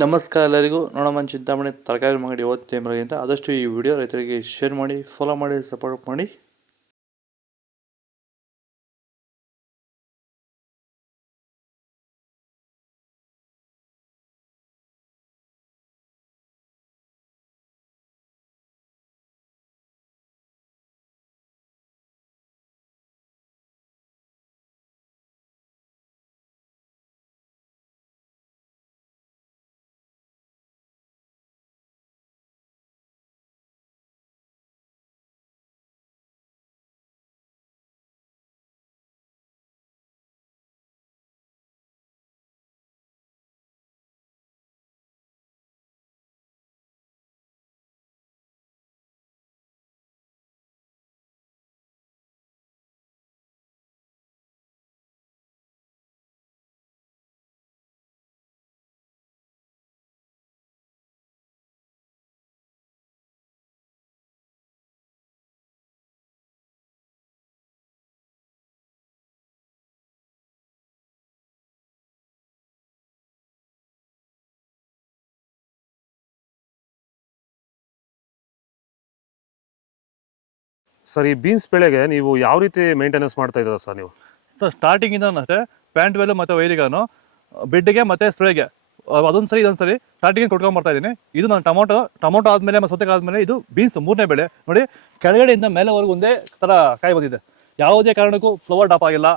ನಮಸ್ಕಾರ ಎಲ್ಲರಿಗೂ. ನೋಡೋಣ ಚಿಂತಾಮಣಿ ತರಕಾರಿ ಅಂಗಡಿ ಅಂತ ಆದಷ್ಟು ಈ ವಿಡಿಯೋ ರೈತರಿಗೆ ಶೇರ್ ಮಾಡಿ, ಫಾಲೋ ಮಾಡಿ, ಸಪೋರ್ಟ್ ಮಾಡಿ. ಸರ್, ಈ ಬೀನ್ಸ್ ಬೆಳೆಗೆ ನೀವು ಯಾವ ರೀತಿ ಮೇಂಟೆನೆನ್ಸ್ ಮಾಡ್ತಾ ಇದ್ದೀರಾ ಸರ್ ನೀವು? ಸರ್ ಸ್ಟಾರ್ಟಿಂಗಿಂದ ಅಷ್ಟೇ ಪ್ಯಾಂಟ್ ವೆಲ್ ಮತ್ತು ವೈರಿಗಾನು ಬೆಡ್ಗೆ ಮತ್ತು ಸ್ಪ್ರೇಗೆ ಅದೊಂದು ಸರಿ ಇದೊಂದು ಸರಿ ಸ್ಟಾರ್ಟಿಂಗ್ ಕೊಟ್ಕೊಂಡ್ಬರ್ತಾ ಇದ್ದೀನಿ. ಇದು ನಾನು ಟೊಮೊಟೊ ಆದಮೇಲೆ ಮತ್ತು ಸೌತೆಕಾಯಿ ಆದಮೇಲೆ ಇದು ಬೀನ್ಸ್ ಮೂರನೇ ಬೆಳೆ. ನೋಡಿ, ಕೆಳಗಡೆಯಿಂದ ಮೇಲೆವರೆಗೂ ಒಂದೇ ಥರ ಕಾಯಿ ಬಂದಿದೆ. ಯಾವುದೇ ಕಾರಣಕ್ಕೂ ಫ್ಲವರ್ ಟಾಪ್ ಆಗಿಲ್ಲ.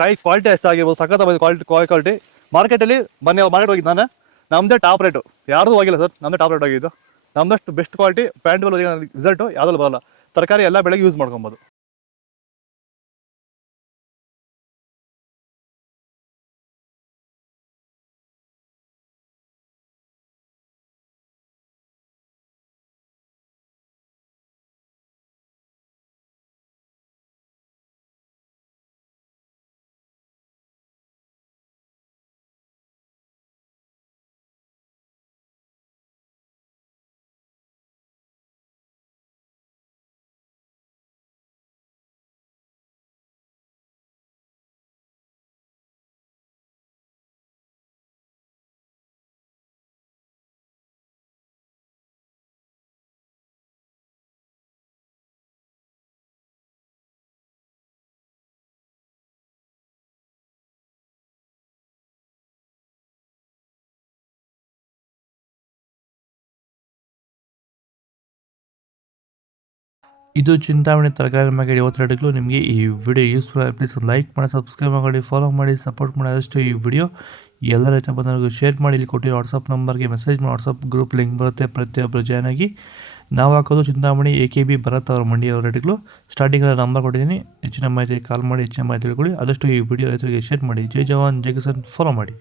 ಕಾಯಿ ಕ್ವಾಲಿಟಿ ಎಷ್ಟಾಗಿರ್ಬೋದು, ಸಖತ್ ಕ್ವಾಲಿಟಿ. ಮಾರ್ಕೆಟಲ್ಲಿ ಮಾರ್ಕೆಟ್ ಹೋಗಿದ್ದು ನಾನು, ನಮ್ಮದೇ ಟಾಪ್ ರೇಟು, ಯಾರ್ದು ಹೋಗಿಲ್ಲ ಸರ್, ನಮ್ಮದೇ ಟಾಪ್ ರೇಟ್ ಆಗಿದ್ದು. ನಮ್ಮದಷ್ಟು best quality pant well result ಯಾವುದಲ್ಲೂ ಬರಲ್ಲ. ತರಕಾರಿ ಎಲ್ಲ ಬೆಳೆಗೆ ಯೂಸ್ ಮಾಡ್ಕೊಬೋದು. ಇದು ಚಿಂತಾಮಣಿ ತರಕಾರಿ ಮಾರ್ಕೆಟ್ ರೇಟ್ಗಳು. ನಿಮಗೆ ಈ ವಿಡಿಯೋ ಯೂಸ್ಫುಲ್ ಆಗಿ ಪ್ಲೀಸ್ ಲೈಕ್ ಮಾಡಿ, ಸಬ್ಸ್ಕ್ರೈಬ್ ಮಾಡಿ, ಫಾಲೋ ಮಾಡಿ, ಸಪೋರ್ಟ್ ಮಾಡಿ. ಆದಷ್ಟು ಈ ವಿಡಿಯೋ ಎಲ್ಲ ರೈತ ಬಂದವರಿಗೂ ಶೇರ್ ಮಾಡಿ. ಇಲ್ಲಿ ಕೊಟ್ಟಿರೋ ವಾಟ್ಸಪ್ ನಂಬರ್ಗೆ ಮೆಸೇಜ್ ಮಾಡಿ, ವಾಟ್ಸಪ್ ಗ್ರೂಪ್ ಲಿಂಕ್ ಬರುತ್ತೆ, ಪ್ರತಿಯೊಬ್ಬರು ಜಾಯ್ನ್ ಆಗಿ. ನಾವು ಹಾಕೋದು ಚಿಂತಾಮಣಿ AKB ಭರತ್ ಅವರ ಮಂಡಿ ಅವರ ರೇಟ್ಗಳು. ಸ್ಟಾರ್ಟಿಂಗಲ್ಲಿ ನಂಬರ್ ಕೊಟ್ಟಿದ್ದೀನಿ, ಹೆಚ್ಚಿನ ಮಾಹಿತಿ ಕಾಲ್ ಮಾಡಿ, ಹೆಚ್ಚಿನ ಮಾಹಿತಿ ತಿಳ್ಕೊಳ್ಳಿ. ಆದಷ್ಟು ಈ ವಿಡಿಯೋ ರೈತರಿಗೆ ಶೇರ್ ಮಾಡಿ. ಜೈ ಜವಾನ್, ಜೈ ಕಿಸಾನ್, ಫಾಲೋ ಮಾಡಿ.